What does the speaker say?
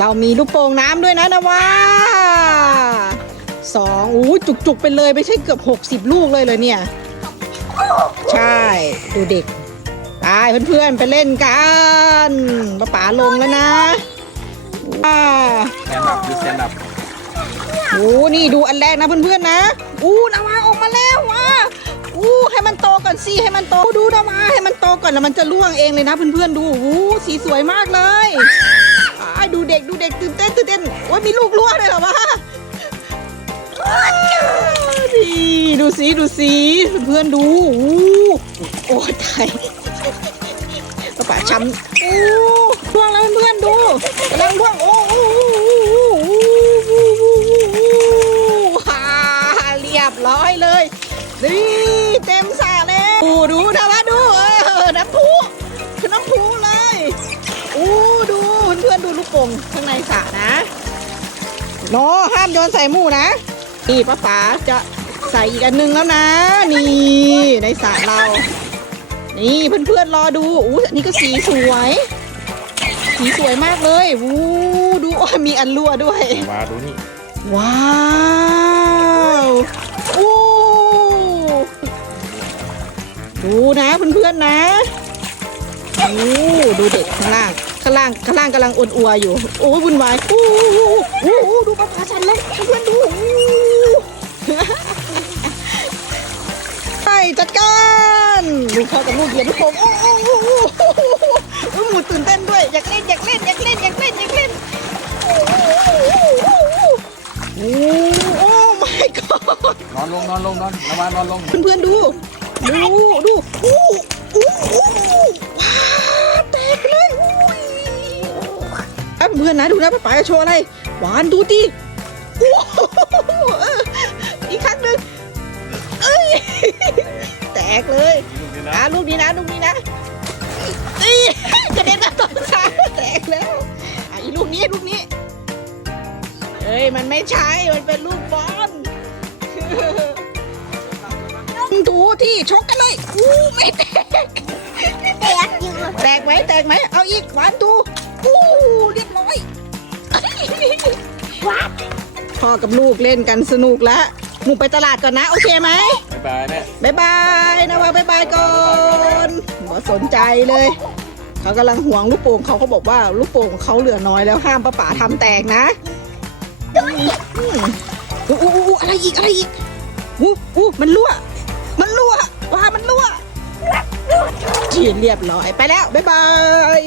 เรามีลูกโป่งน้ำด้วยนะนะว่าสองอู้จุกๆไปเลยไม่ใช่เกือบ 60 ลูกเลยเลยเนี่ย ใช่ ดูเด็กไปเพื่อนๆไปเล่นกันป้าป๋าลงแล้วนะว้าแซนดับดูแซนดับโอ้นี่ดูอันแรกนะเพื่อนๆนะอู้นาวาออกมาแล้วว้าอู้ให้มันโตก่อนสิให้มันโตดูนาวาให้มันโตก่อนแล้วมันจะล่วงเองเลยนะเพื่อนๆดูอู้สีสวยมากเลยอ้ายดูเด็กดูเด็กตื่นเต้นตื่นเต้นโอ้ยมีลูกล่วงเลยเหรอวะนี่ดูสิดูสิเพื่อนดูอู้โอ้ยตายป้าป๋าช้ำอู้ล่วงแล้วเพื่อนดูกำลังล่วงโอ้โอ้โอ้โอ้โอ้ฮ่าเรียบร้อยเลยนี่เต็มสระเลยดูดูนะวะ โนห้ามโยนใส่หมูนะ นี่ป้าป๋าจะใส่อีกอันหนึงแล้วนะ นี่ในสระเรา นี่เพื่อนๆรอดูอู้อันนี้ก็สีสวย สีสวยมากเลยอู้ดูโอ้ยมีอันรั่วด้วย มาดูนี่ ว้าวโอ้ดูนะเพื่อนๆนะโอ้ดูเด็กข้างล่าง ข้างล่างข้างล่างกำลังอ้วนอัวอยู่ โอ้ยวุ่นวายโอ้โหโอ้โหดูปลาปลาชันเลยเพื่อนดูไปจัดการดูเข้ากับลูกเหยียบลูกโป่งโอ้โหหมูตื่นเต้นด้วยอยากเล่นอยากเล่นอยากเล่นอยากเล่นอยากเล่นโอ้โอ้ my god นอนลงนอนลงนอนระวังนอนลงเพื่อนๆดูดูดูอู้อู้อู้ เพื่อนๆนะดูนะป้าป๋าจะโชว์อะไรหวานดูดิอู้เอออีกครั้งหนึ่งเอ้ยแตกเลยอะลูกนี้นะลูกนี้นะนี่กระเด็นมาตอนขาแตกแล้วอะอีลูกนี้ลูกนี้เอ้ยมันไม่ใช่มันเป็นลูกบอลดูที่ชกกันเลยอู้ไม่แตกแตกอยู่แตกไหมแตกไหมเอาอีกหวานดู พ่อกับลูกเล่นกันสนุกแล้วหมูไปตลาดก่อนนะ โอเคไหมบ๊ายบายแม่บายบายนะว่าบายบายก่อนบ่สนใจเลย เขากำลังห่วงลูกโป่งเขาเขาบอกว่าลูกโป่งเขาเหลือน้อยแล้วห้ามป้าป๋าทำแตกนะอืมอู้อู้อู้อะไรอีกอะไรอีกอู้อู้มันรั่ว มันรั่วว่ามันรั่วจีนเรียบร้อยไปแล้ว บ๊ายบาย